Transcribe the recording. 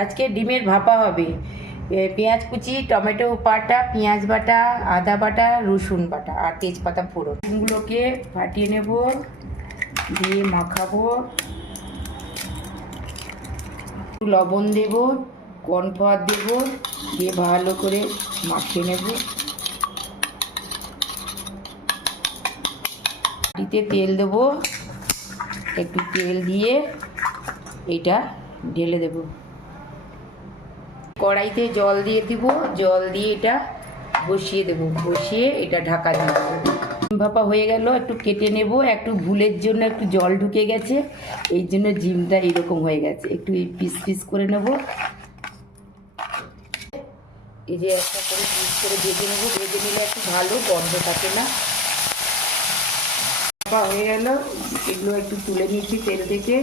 আজকে ডিমের ভাপা হবে। পেঁয়াজ কুচি, টমেটো বাটা, পেঁয়াজ বাটা, আদা বাটা, রসুন বাটা আর তেজপাতা ফোড়ন। ডিমগুলোকে ফাটিয়ে নেব, দিয়ে মাখাবো। একটু লবণ দেব, কর্নফ্লাওয়ার দেব, দিয়ে ভালো করে মাখিয়ে নেব। কড়াইতে তেল দেবো, একটু তেল দিয়ে এটা ঢেলে দেব। কড়াইতে জল দিয়ে দিব, জল দিয়ে এটা বসিয়ে দেব, বসিয়ে এটা ঢাকা দিয়ে দেবো। ডিম ভাপা হয়ে গেল, একটু কেটে নেব। একটু ভুলের জন্য একটু জল ঢুকে গেছে, এই জন্য ডিমটা এরকম হয়ে গেছে। একটু পিস পিস করে নেব, এই যে একটা করে পিস করে ভেজে নেব। ভেজে নিলে একটু ভালো গন্ধ থাকে না। ভাপা হয়ে গেল, এগুলো একটু তুলে নিচ্ছি তেল থেকে।